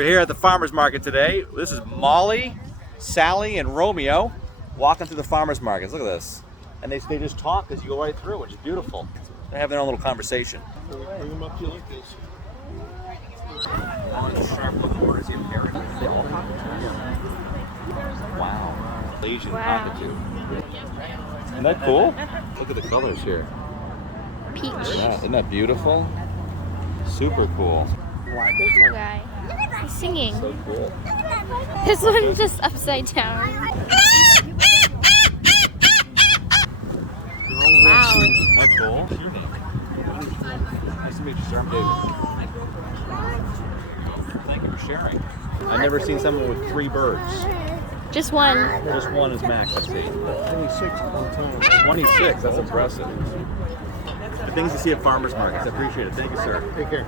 We're here at the farmer's market today. This is Molly, Sally, and Romeo walking through the farmer's markets. Look at this. And they just talk as you go right through, which is beautiful. They have their own little conversation. Bring them up to you like this. Wow. Asian cockatoo. Isn't that cool? Look at the colors here. Peach. Isn't that beautiful? Super cool. Guy. He's singing. So cool. This one's just upside down. Wow. Isn't that cool? Nice to meet you, sir. I'm David. Thank you for sharing. I've never seen someone with 3 birds. Just one. Just one is max, I see. 26 at one time. 26, that's impressive. The things you see at farmers markets, I appreciate it. Thank you, sir. Take care.